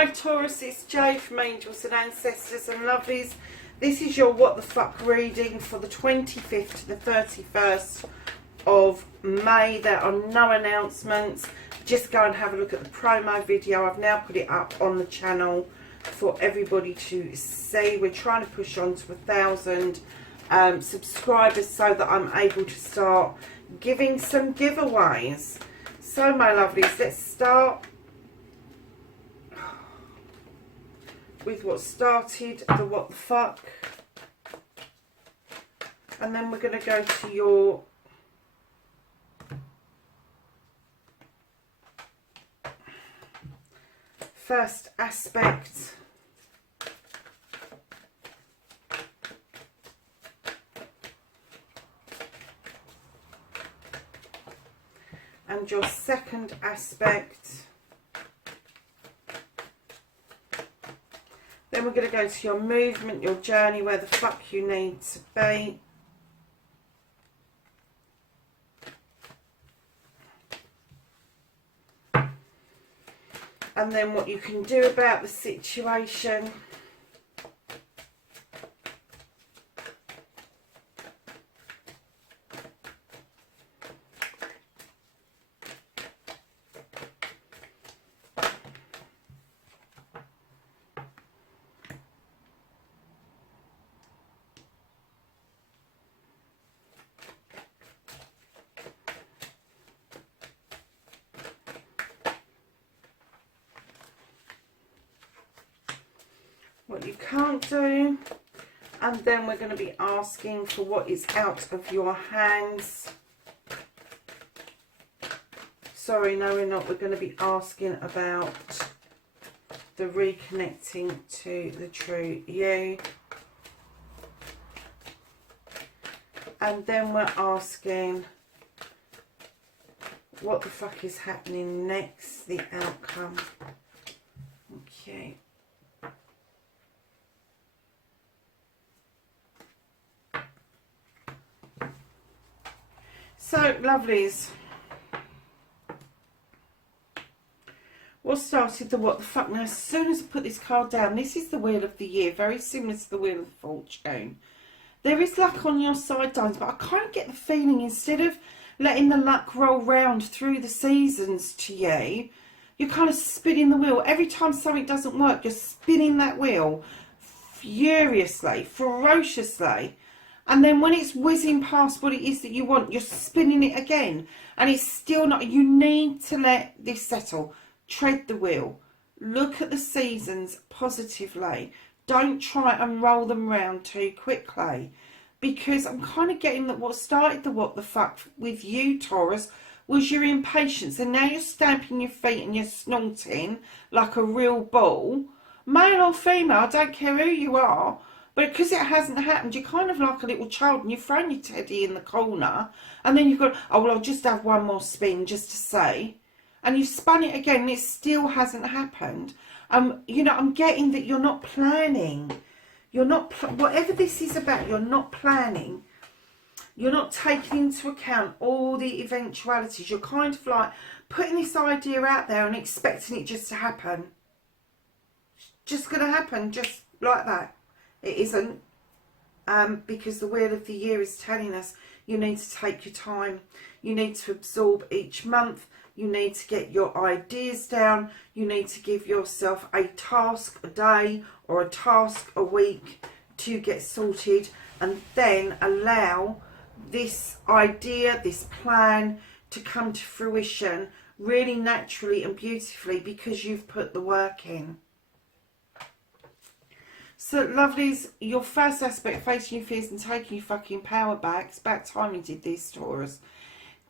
Hi Taurus, it's Jay from Angels and Ancestors and Lovelies. This is your What the Fuck reading for the 25th to the 31st of May. There are no announcements. Just go and have a look at the promo video. I've now put it up on the channel for everybody to see. We're trying to push on to 1,000 subscribers so that I'm able to start giving some giveaways. So my lovelies, let's start with what started the what the fuck, and then we're going to go to your first aspect, and your second aspect. Then we're going to go to your movement, your journey, where the fuck you need to be. And then what you can do about the situation. What you can't do, and then we're going to be asking for what is out of your hands. Sorry, no we're not. We're going to be asking about the reconnecting to the true you. And then we're asking what the fuck is happening next, the outcome. Okay. So, lovelies, what started the what the fuck? Now, as soon as I put this card down, this is the Wheel of the Year, very similar to the Wheel of Fortune. There is luck on your side, darlings, but I kind of get the feeling instead of letting the luck roll round through the seasons to you, you're kind of spinning the wheel. Every time something doesn't work, you're spinning that wheel furiously, ferociously. And then when it's whizzing past what it is that you want, you're spinning it again. And it's still not. You need to let this settle. Tread the wheel. Look at the seasons positively. Don't try and roll them round too quickly. Because I'm kind of getting that what started the what the fuck with you, Taurus, was your impatience. And now you're stamping your feet and you're snorting like a real bull. Male or female, I don't care who you are. But because it hasn't happened, you're kind of like a little child and you've thrown your teddy in the corner. And then you've got, oh, well, I'll just have one more spin just to say. And you've spun it again and it still hasn't happened. You know, I'm getting that you're not planning. You're not, whatever this is about, you're not planning. You're not taking into account all the eventualities. You're kind of like putting this idea out there and expecting it just to happen. It's just going to happen just like that. It isn't, because the Wheel of the Year is telling us you need to take your time. You need to absorb each month. You need to get your ideas down. You need to give yourself a task a day or a task a week to get sorted, and then allow this idea, this plan to come to fruition really naturally and beautifully because you've put the work in. So, lovelies, your first aspect, facing your fears and taking your fucking power back. It's about time you did this, Taurus.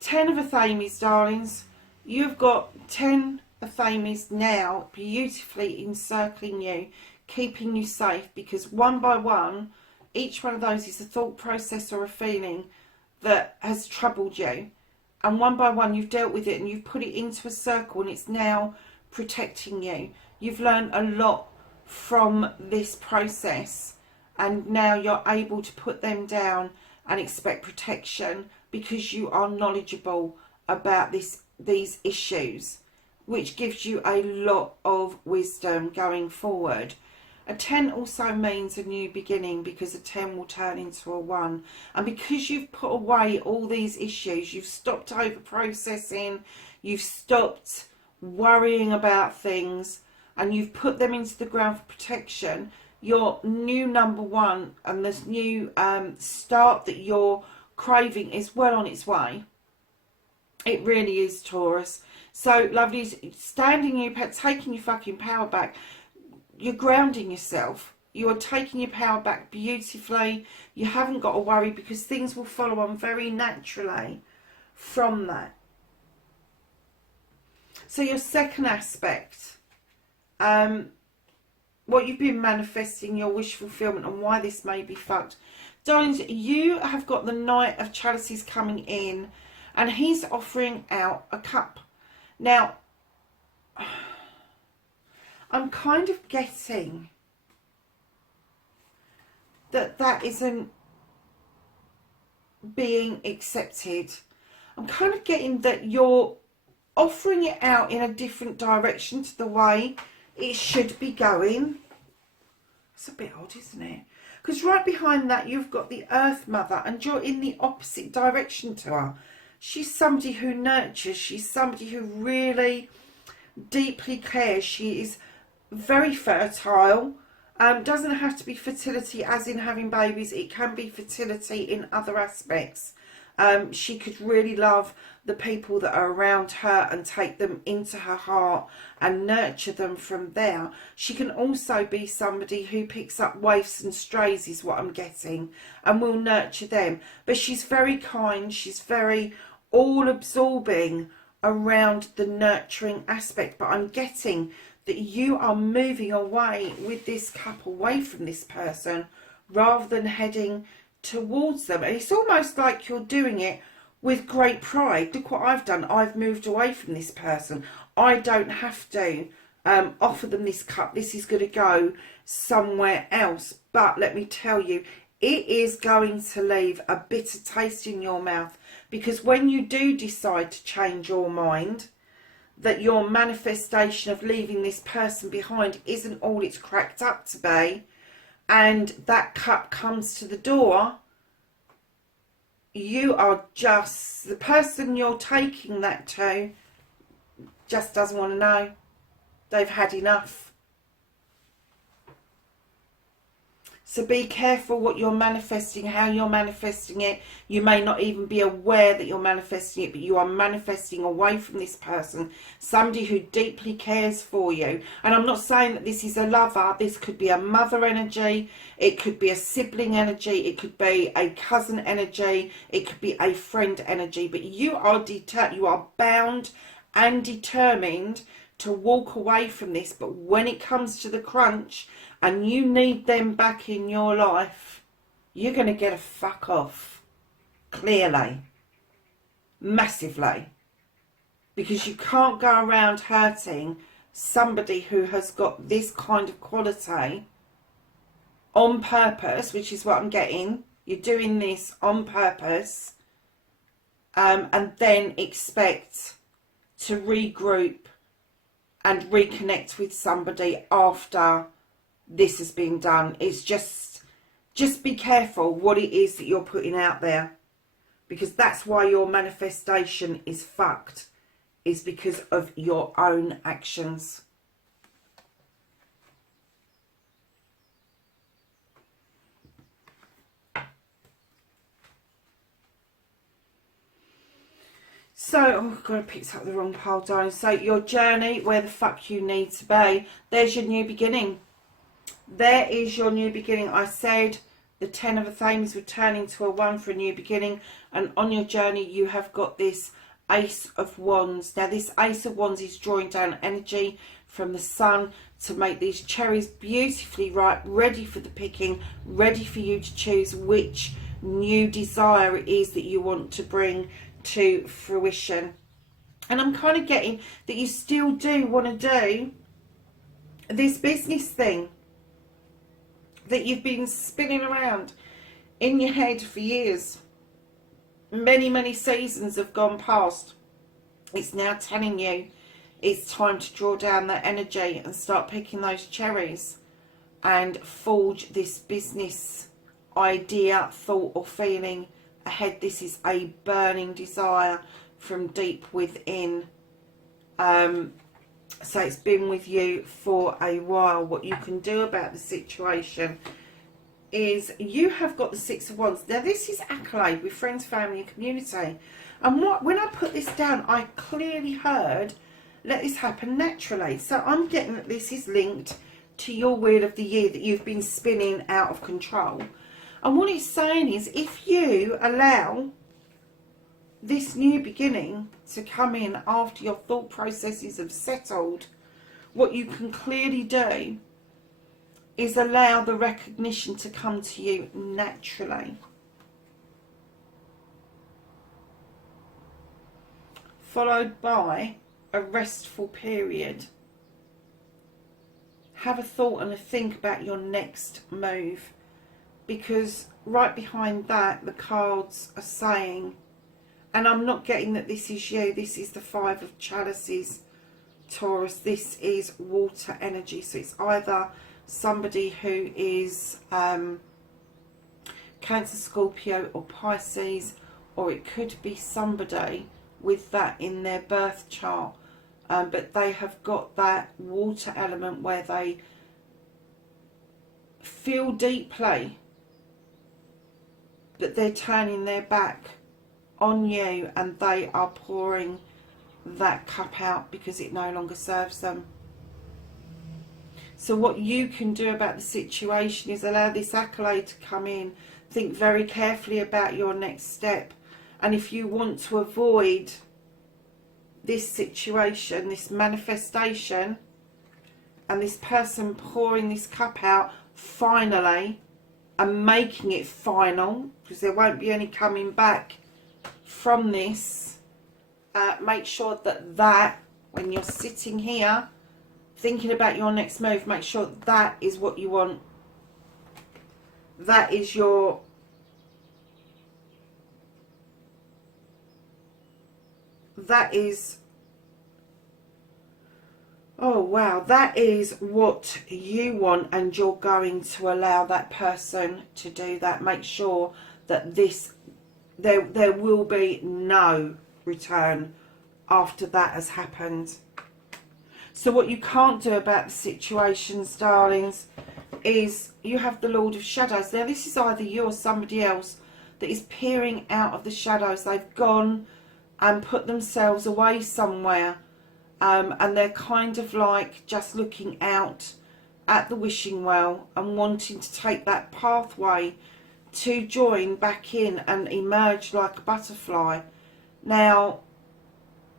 10 of Athames, darlings. You've got 10 Athames now beautifully encircling you, keeping you safe, because one by one, each one of those is a thought process or a feeling that has troubled you. And one by one, you've dealt with it and you've put it into a circle and it's now protecting you. You've learned a lot from this process, and now you're able to put them down and expect protection because you are knowledgeable about these issues. which gives you a lot of wisdom going forward. A 10 also means a new beginning, because a 10 will turn into a 1. And because you've put away all these issues, you've stopped over processing, you've stopped worrying about things, and you've put them into the ground for protection, your new number 1 and this new start that you're craving is well on its way. It really is, Taurus. So, lovelies, standing your taking your fucking power back. You're grounding yourself. You are taking your power back beautifully. You haven't got to worry, because things will follow on very naturally from that. So your second aspect, what you've been manifesting, your wish fulfillment, and why this may be fucked. Darlings, you have got the Knight of Chalices coming in, and he's offering out a cup. Now, I'm kind of getting that that isn't being accepted. I'm kind of getting that you're offering it out in a different direction to the way it should be going. It's a bit odd, isn't it? Because right behind that you've got the Earth Mother, and you're in the opposite direction to her. She's somebody who nurtures. She's somebody who really deeply cares. She is very fertile. Doesn't have to be fertility as in having babies. It can be fertility in other aspects. She could really love the people that are around her and take them into her heart and nurture them from there. She can also be somebody who picks up waifs and strays, is what I'm getting, and will nurture them. But she's very kind. She's very all-absorbing around the nurturing aspect. But I'm getting that you are moving away with this cup, away from this person, rather than heading towards them. And it's almost like you're doing it with great pride. Look what I've done. I've moved away from this person. I don't have to offer them this cup. This is going to go somewhere else. But let me tell you, it is going to leave a bitter taste in your mouth, because when you do decide to change your mind, that your manifestation of leaving this person behind isn't all it's cracked up to be, and that cup comes to the door, you are just, the person you're taking that to just doesn't want to know. They've had enough. So be careful what you're manifesting, how you're manifesting it. You may not even be aware that you're manifesting it, but you are manifesting away from this person, somebody who deeply cares for you. And I'm not saying that this is a lover. This could be a mother energy. It could be a sibling energy. It could be a cousin energy. It could be a friend energy. But you are you are bound and determined to walk away from this. But when it comes to the crunch, and you need them back in your life, you're going to get a fuck off. Clearly. Massively. Because you can't go around hurting somebody who has got this kind of quality on purpose, which is what I'm getting. You're doing this on purpose. And then expect to regroup and reconnect with somebody after this has been done. It's just be careful what it is that you're putting out there, because that's why your manifestation is fucked, is because of your own actions. So, oh God, I picked up the wrong pile, darling. So your journey, where the fuck you need to be, there's your new beginning. There is your new beginning. I said the 10 of Athame would turn into a 1 for a new beginning. And on your journey, you have got this Ace of Wands. Now, this Ace of Wands is drawing down energy from the sun to make these cherries beautifully ripe, ready for the picking, ready for you to choose which new desire it is that you want to bring to fruition. And I'm kind of getting that you still do want to do this business thing that you've been spinning around in your head for years. Many seasons have gone past. It's now telling you It's time to draw down that energy and start picking those cherries and forge this business idea, thought or feeling ahead. This is a burning desire from deep within. So it's been with you for a while. What you can do about the situation is you have got the Six of Wands. Now this is accolade with friends, family and community. And when I put this down, I clearly heard, let this happen naturally. So I'm getting that this is linked to your wheel of the year that you've been spinning out of control. And what it's saying is, if you allow this new beginning to come in after your thought processes have settled, what you can clearly do is allow the recognition to come to you naturally. Followed by a restful period. Have a thought and a think about your next move, because right behind that the cards are saying, and I'm not getting that this is you, this is the Five of Chalices, Taurus. This is water energy, so it's either somebody who is Cancer, Scorpio or Pisces, or it could be somebody with that in their birth chart. But they have got that water element where they feel deeply that they're turning their back on you and they are pouring that cup out because it no longer serves them. So what you can do about the situation is allow this accolade to come in. Think very carefully about your next step. And if you want to avoid this situation, this manifestation, and this person pouring this cup out finally and making it final, because there won't be any coming back from this, make sure that when you're sitting here thinking about your next move, make sure that is what you want. That is your oh wow, that is what you want, and you're going to allow that person to do that. Make sure that there will be no return after that has happened. So what you can't do about the situations, darlings, is you have the Lord of Shadows. Now this is either you or somebody else that is peering out of the shadows. They've gone and put themselves away somewhere, and they're kind of like just looking out at the wishing well and wanting to take that pathway to join back in and emerge like a butterfly. Now,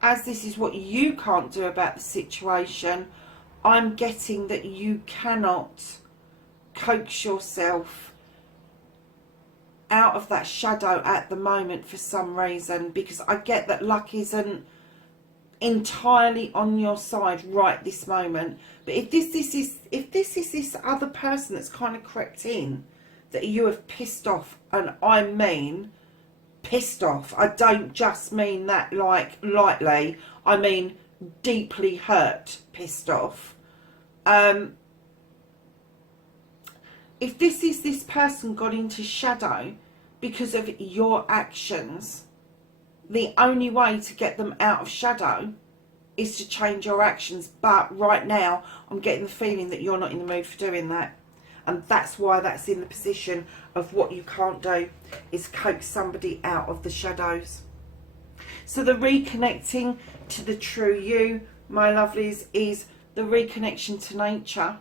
as this is what you can't do about the situation, I'm getting that you cannot coax yourself out of that shadow at the moment for some reason, because I get that luck isn't entirely on your side right this moment. But if this is this other person that's kind of crept in that you have pissed off, and I mean pissed off, I don't just mean that like lightly, I mean deeply hurt, pissed off. If this person got into shadow because of your actions, the only way to get them out of shadow is to change your actions. But right now I'm getting the feeling that you're not in the mood for doing that, and that's why that's in the position of what you can't do is coax somebody out of the shadows. So the reconnecting to the true you, my lovelies, is the reconnection to nature,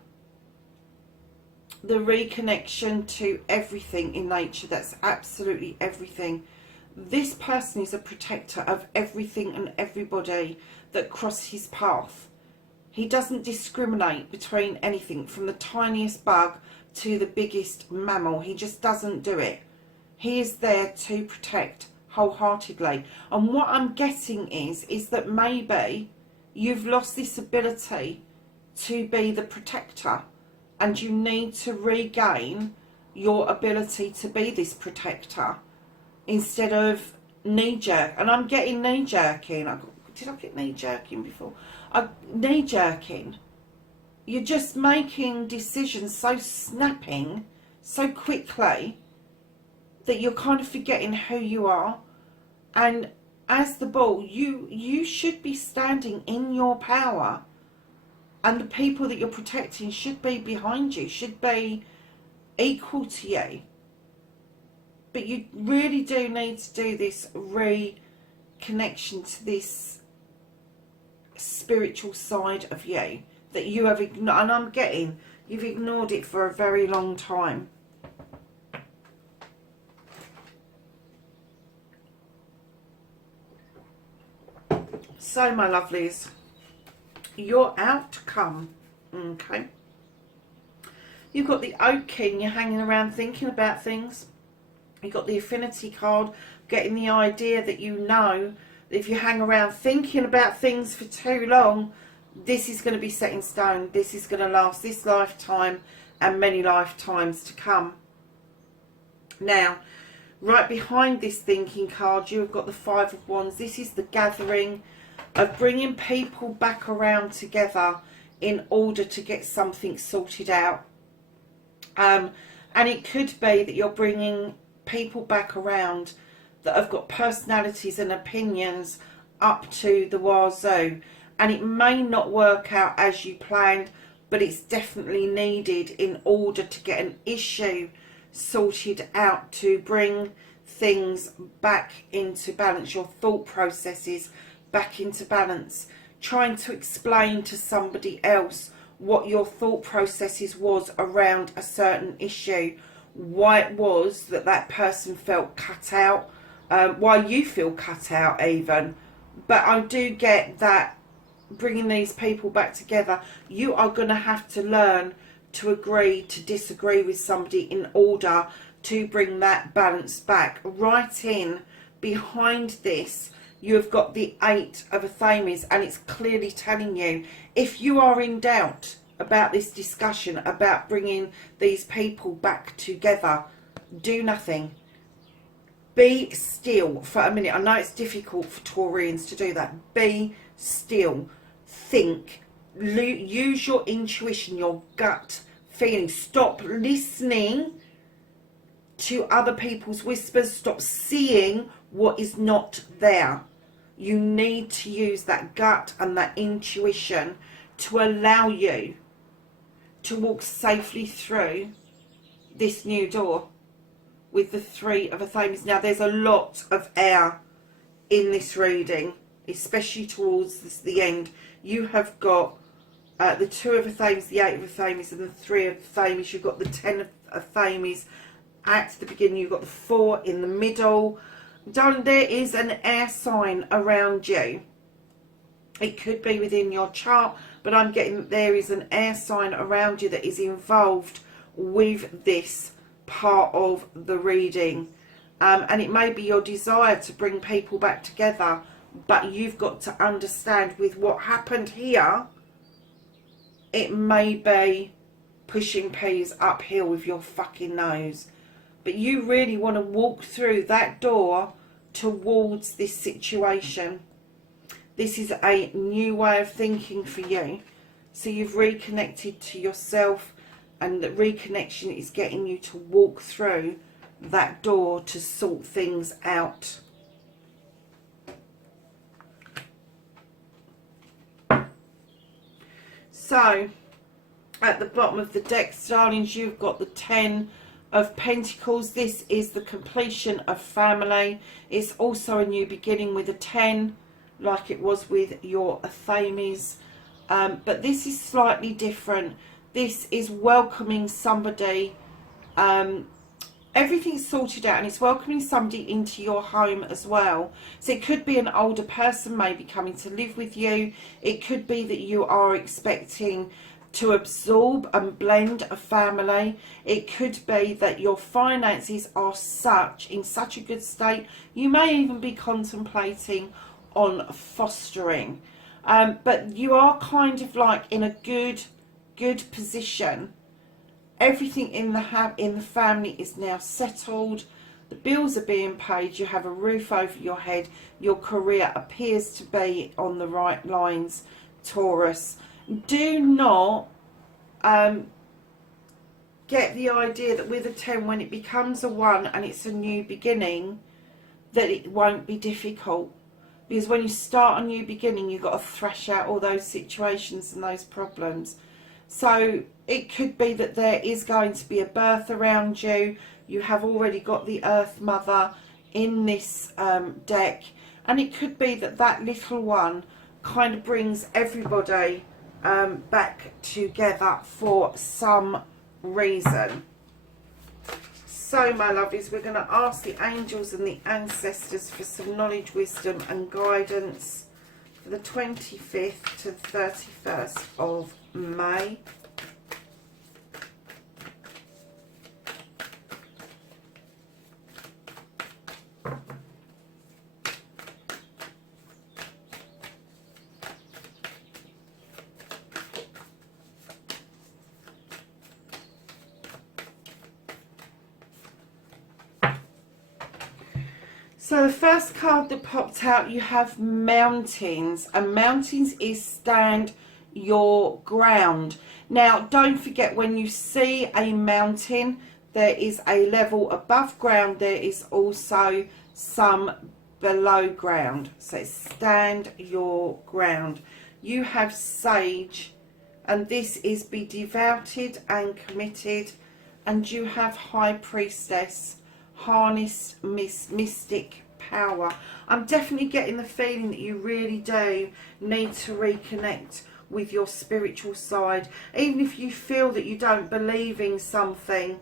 the reconnection to everything in nature. That's absolutely everything. This person is a protector of everything and everybody that crosses his path. He doesn't discriminate between anything, from the tiniest bug to the biggest mammal. He just doesn't do it. He is there to protect wholeheartedly. And what I'm getting is that maybe you've lost this ability to be the protector, and you need to regain your ability to be this protector instead of knee-jerk. And I'm getting knee-jerking. did I get knee jerking before? Knee jerking. You're just making decisions so snapping, so quickly, that you're kind of forgetting who you are. And as the bull, you should be standing in your power, and the people that you're protecting should be behind you, should be equal to you. But you really do need to do this reconnection to this spiritual side of you that you have ignored, and I'm getting you've ignored it for a very long time. So, my lovelies, your outcome, okay? You've got the Oak King, you're hanging around thinking about things. You've got the Affinity card, getting the idea that you know that if you hang around thinking about things for too long, this is going to be set in stone. This is going to last this lifetime and many lifetimes to come. Now, right behind this thinking card, you've got the Five of Wands. This is the gathering of bringing people back around together in order to get something sorted out. And it could be that you're bringing people back around that have got personalities and opinions up to the wazoo, and it may not work out as you planned, but it's definitely needed in order to get an issue sorted out, to bring things back into balance, your thought processes back into balance, trying to explain to somebody else what your thought processes was around a certain issue, why it was that that person felt cut out, why you feel cut out even. But I do get that bringing these people back together, you are going to have to learn to agree to disagree with somebody in order to bring that balance back. Right in behind this, you have got the Eight of Athames, and it's clearly telling you, if you are in doubt about this discussion, about bringing these people back together, do nothing. Be still for a minute. I know it's difficult for Taurians to do that. Be still. Think. Use your intuition, your gut feeling. Stop listening to other people's whispers. Stop seeing what is not there. You need to use that gut and that intuition to allow you to walk safely through this new door with the Three of Athames. Now, there's a lot of air in this reading, especially towards the end. You have got the Two of Athames, the Eight of Athames, and the Three of Athames. You've got the Ten of Athames at the beginning. You've got the Four in the middle. Darling, there is an air sign around you. It could be within your chart, but I'm getting that there is an air sign around you that is involved with this part of the reading. And it may be your desire to bring people back together, but you've got to understand with what happened here, it may be pushing peas uphill with your fucking nose. But you really want to walk through that door towards this situation. This is a new way of thinking for you. So you've reconnected to yourself, and the reconnection is getting you to walk through that door to sort things out. So, at the bottom of the deck, darlings, you've got the Ten of Pentacles. This is the completion of family. It's also a new beginning with a 10, like it was with your Athames. But this is slightly different. This is welcoming somebody. Everything's sorted out, and it's welcoming somebody into your home as well. So it could be an older person maybe coming to live with you. It could be that you are expecting to absorb and blend a family. It could be that your finances are in such a good state, you may even be contemplating on fostering. But you are kind of like in a good position. Everything in the family is now settled. The bills are being paid, you have a roof over your head, your career appears to be on the right lines, Taurus. Do not get the idea that with a 10, when it becomes a 1 and it's a new beginning, that it won't be difficult. Because when you start a new beginning, you've got to thrash out all those situations and those problems. So it could be that there is going to be a birth around you. You have already got the Earth Mother in this deck. And it could be that that little one kind of brings everybody back together for some reason. So, my lovies, we're going to ask the angels and the ancestors for some knowledge, wisdom and guidance for the 25th to 31st of May. So the first card that popped out, you have mountains, and mountains is stand your ground. Now, don't forget, when you see a mountain, there is a level above ground, there is also some below ground. So stand your ground. You have sage, and this is be devoted and committed, and you have high priestess, harness mystic power. I'm definitely getting the feeling that you really do need to reconnect with your spiritual side. Even if you feel that you don't believe in something,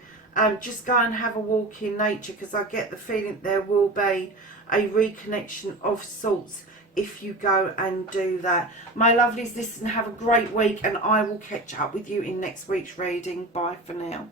just go and have a walk in nature, because I get the feeling there will be a reconnection of sorts if you go and do that. My lovelies, listen, have a great week, and I will catch up with you in next week's reading. Bye for now.